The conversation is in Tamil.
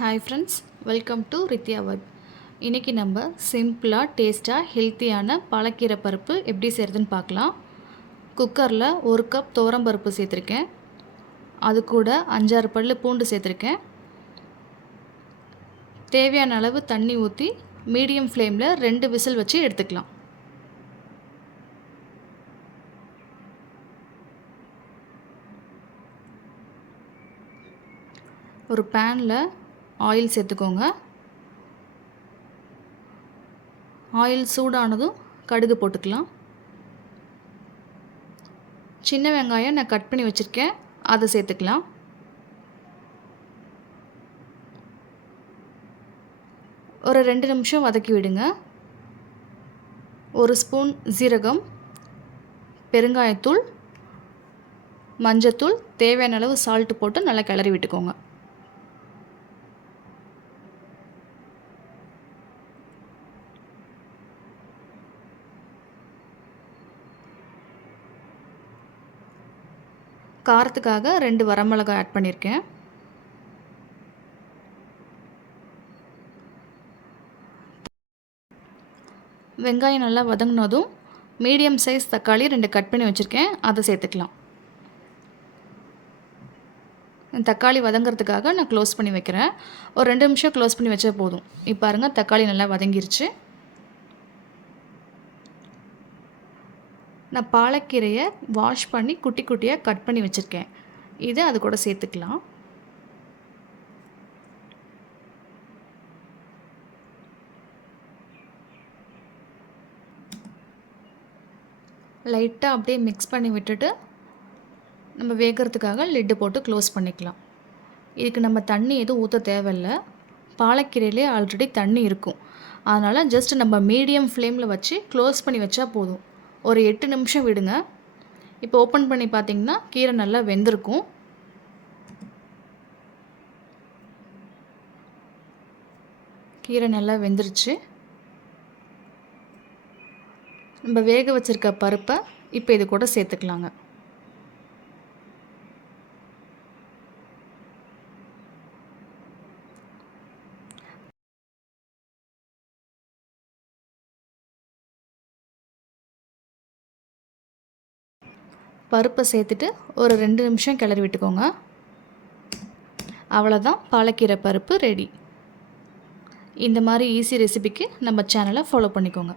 Hi friends, welcome to Rithya work. இன்றைக்கி நம்ம சிம்பிளாக டேஸ்ட்டாக ஹெல்த்தியான பாலக்கீரை பருப்பு எப்படி செய்கிறதுன்னு பார்க்கலாம். குக்கரில் 1 கப் துவரம்பருப்பு சேர்த்துருக்கேன். அது கூட 5-6 பல் பூண்டு சேர்த்துருக்கேன். தேவையான அளவு தண்ணி ஊற்றி மீடியம் ஃப்ளேமில் 2 விசில் வச்சு எடுத்துக்கலாம். ஒரு பேனில் ஆயில் சேர்த்துக்கோங்க. ஆயில் சூடானதும் கடுகு போட்டுக்கலாம். சின்ன வெங்காயம் நான் கட் பண்ணி வச்சுருக்கேன், அதை சேர்த்துக்கலாம். ஒரு 2 நிமிஷம் வதக்கி விடுங்க. 1 ஸ்பூன் ஜீரகம், பெருங்காயத்தூள், மஞ்சத்தூள், தேவையான அளவு சால்ட் போட்டு நல்லா கிளறி விட்டுக்கோங்க. காரத்துக்காக 2 வரமிளகாய் ஆட் பண்ணியிருக்கேன். வெங்காயம் நல்லா வதங்கினதும் மீடியம் சைஸ் தக்காளி 2 கட் பண்ணி வச்சுருக்கேன், அதை சேர்த்துக்கலாம். தக்காளி வதங்கிறதுக்காக நான் க்ளோஸ் பண்ணி வைக்கிறேன். ஒரு 2 நிமிஷம் க்ளோஸ் பண்ணி வச்சா போதும். இப்போ பாருங்கள், தக்காளி நல்லா வதங்கிருச்சு. நான் பாலக்கீரையை வாஷ் பண்ணி குட்டி குட்டியாக கட் பண்ணி வச்சுருக்கேன். இதை அது கூட சேர்த்துக்கலாம். லைட்டாக அப்படியே மிக்ஸ் பண்ணி விட்டுட்டு நம்ம வேகிறதுக்காக லிட்டு போட்டு க்ளோஸ் பண்ணிக்கலாம். இதுக்கு நம்ம தண்ணி எதுவும் ஊற்ற தேவையில்லை. பாலக்கீரையிலே ஆல்ரெடி தண்ணி இருக்கும். அதனால் ஜஸ்ட் நம்ம மீடியம் ஃப்ளேமில் வச்சு க்ளோஸ் பண்ணி வச்சா போதும். ஒரு 8 நிமிஷம் விடுங்க. இப்போ ஓப்பன் பண்ணி பார்த்திங்கன்னா கீரை நல்லா வெந்திருக்கும். கீரை நல்லா வெந்துருச்சு. நம்ம வேக வச்சுருக்க பருப்பை இப்போ இது கூட சேர்த்துக்கலாங்க. பருப்பை சேர்த்துட்டு ஒரு 2 நிமிஷம் கிளறி விட்டுக்கோங்க. அவ்வளோதான், பாலக்கீரை பருப்பு ரெடி. இந்த மாதிரி ஈஸி ரெசிபிக்கு நம்ம சேனலை ஃபாலோ பண்ணிக்கோங்க.